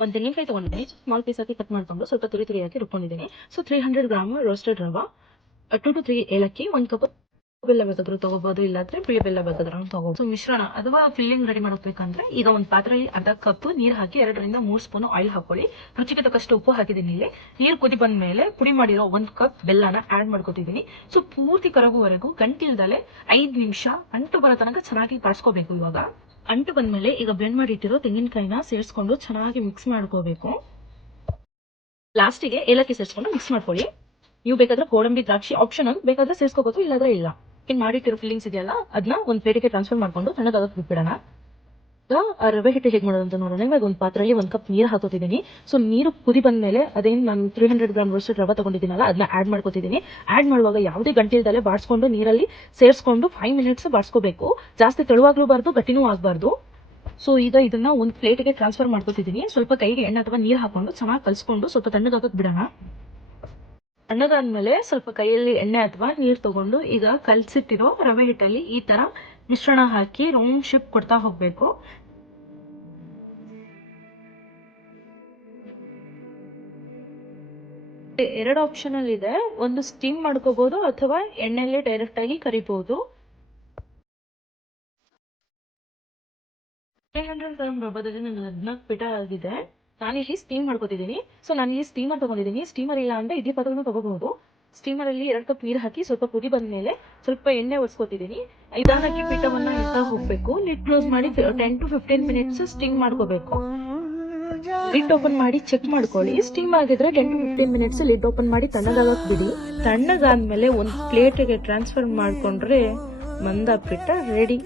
ಒಂದು ತೆಂಗಿನಕಾಯಿ ತೊಗೊಂಡಿದ್ದೀನಿ. ಸ್ಮಾಲ್ ಪೀಸ್ ಹಾಕಿ ಕಟ್ ಮಾಡಿಕೊಂಡು ಸ್ವಲ್ಪ ತುರಿ ತುರಿ ಹಾಕಿ ರುಬ್ಕೊಂಡಿದ್ದೀನಿ. So three hundred gram roasted rava two two three ಏಲಕ್ಕಿ, ಒಂದು ಕಪ್ ಬೆಲ್ಲ ಬೇಕಾದ್ರೂ ತಗೋಬಹುದು ಇಲ್ಲಾಂದ್ರೆ ಬಿಳಿ ಬೆಲ್ಲ ಬೇಕಾದ್ರೂ ತಗೋಬಹುದು ಸೊ ಮಿಶ್ರಣ, ಅಥವಾ ಫಿಲ್ಲಿಂಗ್ ರೆಡಿ ಮಾಡಬೇಕಂದ್ರೆ ಈಗ ಒಂದು ಪಾತ್ರೆಯಲ್ಲಿ ಅರ್ಧ ಕಪ್ ನೀರು ಹಾಕಿ ಎರಡರಿಂದ ಮೂರು ಸ್ಪೂನ್ ಆಯಿಲ್ ಹಾಕೊಳ್ಳಿ. ರುಚಿಗೆ ತಕ್ಕಷ್ಟು ಉಪ್ಪು ಹಾಕಿದ್ದೀನಿ ಇಲ್ಲಿ. ನೀರು ಕುದಿ ಬಂದ ಮೇಲೆ ಪುಡಿ ಮಾಡಿರೋ ಒಂದು ಕಪ್ ಬೆಲ್ಲನ ಆಡ್ ಮಾಡ್ಕೊತಿದ್ದೀನಿ. ಸೊ ಪೂರ್ತಿ ಕರಗುವವರೆಗೂ ಗಂಟಿಲ್ದಲೆ ಐದು ನಿಮಿಷ ಅಂಟು ಬರೋ ತನಕ ಚೆನ್ನಾಗಿ ಬಳಸ್ಕೋಬೇಕು ಇವಾಗ. ಅಂಟು ಬಂದ್ಮೇಲೆ ಈಗ ಬ್ಲೆಂಡ್ ಮಾಡಿಟ್ಟಿರೋ ತೆಂಗಿನಕಾಯಿನ ಸೇರಿಸ್ಕೊಂಡು ಚೆನ್ನಾಗಿ ಮಿಕ್ಸ್ ಮಾಡ್ಕೋಬೇಕು. ಲಾಸ್ಟಿಗೆ ಏಲಕ್ಕಿ ಸೇರಿಸ್ಕೊಂಡು ಮಿಕ್ಸ್ ಮಾಡ್ಕೊಳ್ಳಿ. ನೀವು ಬೇಕಾದ್ರೆ ಗೋಡಂಬಿ, ದ್ರಾಕ್ಷಿ ಆಪ್ಷನಲ್ ಬೇಕಾದ್ರೆ ಸೇರಿಸ್ಕೋಬೋದು, ಇಲ್ಲಾದ್ರೆ ಇಲ್ಲ. ಇನ್ನು ಮಾಡಿಟ್ಟಿರೋ ಫಿಲ್ಲಿಂಗ್ಸ್ ಇದೆಯಲ್ಲ ಅದನ್ನ ಒಂದು ಪ್ಲೇಟಿಗೆ ಟ್ರಾನ್ಸ್ಫರ್ ಮಾಡ್ಕೊಂಡು ತಣ್ಣಗಾಗಕ್ಕೆ ಬಿಟ್ಬಿಡೋಣ ರವೆ ಹಿಟ್ಟು ಹೇಗೆ ಮಾಡೋದಂತ ನೋಡೋಣ. ಇವಾಗ ಒಂದು ಪಾತ್ರೆಯಲ್ಲಿ ಒಂದು ಕಪ್ ನೀರು ಹಾಕೋತಿದ್ದೀನಿ. ಸೊ ನೀರು ಕುದಿ ಬಂದ್ಮೇಲೆ ಅದೇನು ನಾನು ತ್ರೀ ಹಂಡ್ರೆಡ್ ಗ್ರಾಮ್ ರೋಸ್ಟೆಡ್ ರವೆ ತಗೊಂಡಿದ್ದೀನಲ್ಲ ಅದನ್ನ ಆಡ್ ಮಾಡ್ಕೋತಿದ್ದೀನಿ. ಆಡ್ ಮಾಡುವಾಗ ಯಾವುದೇ ಗಂಟಿಲ್ದಲ್ಲೇ ಬಾಡಿಸ್ಕೊಂಡು ನೀರಲ್ಲಿ ಸೇರಿಸ್ಕೊಂಡು ಫೈವ್ ಮಿನಿಟ್ಸ್ ಬಾಡಿಸ್ಕೋಬೇಕು ಜಾಸ್ತಿ ತೆಳುವಾಗ್ಲೂಬಾರ್ದು ಗಟ್ಟಿನೂ ಆಗಬಾರ್ದು. ಸೊ ಈಗ ಇದನ್ನ ಒಂದು ಪ್ಲೇಟ್ಗೆ ಟ್ರಾನ್ಸ್ಫರ್ ಮಾಡ್ಕೋತಿದ್ದೀನಿ. ಸ್ವಲ್ಪ ಕೈಗೆ ಎಣ್ಣೆ ಅಥವಾ ನೀರು ಹಾಕೊಂಡು ಚೆನ್ನಾಗಿ ಕಲಿಸ್ಕೊಂಡು ಸ್ವಲ್ಪ ತಣ್ಣಗಾಗಕ್ಕೆ ಬಿಡೋಣ. ತಣ್ಣಗಾದ್ಮೇಲೆ ಸ್ವಲ್ಪ ಕೈಯಲ್ಲಿ ಎಣ್ಣೆ ಅಥವಾ ನೀರು ತಗೊಂಡು ಈಗ ಕಲಸಿಟ್ಟಿರೋ ರವೆ ಹಿಟ್ಟಲ್ಲಿ ಈ ತರ ಮಿಶ್ರಣ ಹಾಕಿ ರೌಂಡ್ ಶಿಪ್ ಕೊಡ್ತಾ ಹೋಗ್ಬೇಕು. ಎರಡು ಆಪ್ಷನಲ್ ಇದೆ. ಒಂದು ಸ್ಟೀಮ್ ಮಾಡ್ಕೋಬಹುದು ಅಥವಾ ಎಣ್ಣೆಯಲ್ಲಿ ಡೈರೆಕ್ಟ್ ಆಗಿ ಕರಿಬಹುದು ತ್ರೀ ಹಂಡ್ರೆಡ್ ಗ್ರಾಮ್ ರಬ್ಬದಲ್ಲಿ ನನ್ನ ಹದಿನಾಲ್ಕು ಪೀಠ ಆಗಿದೆ. ನಾನಿಲ್ಲಿ ಸ್ಟೀಮ್ ಮಾಡ್ಕೊತಿದ್ದೀನಿ. ಸೊ ಈ ಸ್ಟೀಮರ್ ತಗೊಂಡಿದ್ದೀನಿ. ಸ್ಟೀಮರ್ ಇಲ್ಲ ಅಂದರೆ ಇಡ್ಲಿ ಪದವನ್ನು ತೊಗೋಬಹುದು. ಸ್ಟೀಮರಲ್ಲಿ ಎರಡು ಕಪ್ ನೀರು ಹಾಕಿ ಸ್ವಲ್ಪ ಕುದಿ ಬಂದ್ಮೇಲೆ ಸ್ವಲ್ಪ ಎಣ್ಣೆ ಒರೆಸ್ಕೊತಿದ್ದೀನಿ. ಇದಾಗಿ ಪೀಠವನ್ನು ಇಡ್ತಾ ಹೋಗಬೇಕು. ಲಿಡ್ ಕ್ಲೋಸ್ ಮಾಡಿ ten to fifteen minutes steam ಮಾಡ್ಕೋಬೇಕು. ಲಿಡ್ ಓಪನ್ ಮಾಡಿ ಚೆಕ್ ಮಾಡ್ಕೊಳ್ಳಿ. ಸ್ಟೀಮ್ ಆಗಿದ್ರೆ ten to fifteen minutes lid open ಮಾಡಿ ತಣ್ಣಗಾಗಕ್ ಬಿಡಿ. ತಣ್ಣಗಾದ್ಮೇಲೆ ಒಂದು ಪ್ಲೇಟ್ಗೆ ಟ್ರಾನ್ಸ್ಫರ್ ಮಾಡ್ಕೊಂಡ್ರೆ ಮಂದ ಪಿಟ್ಟ ರೆಡಿ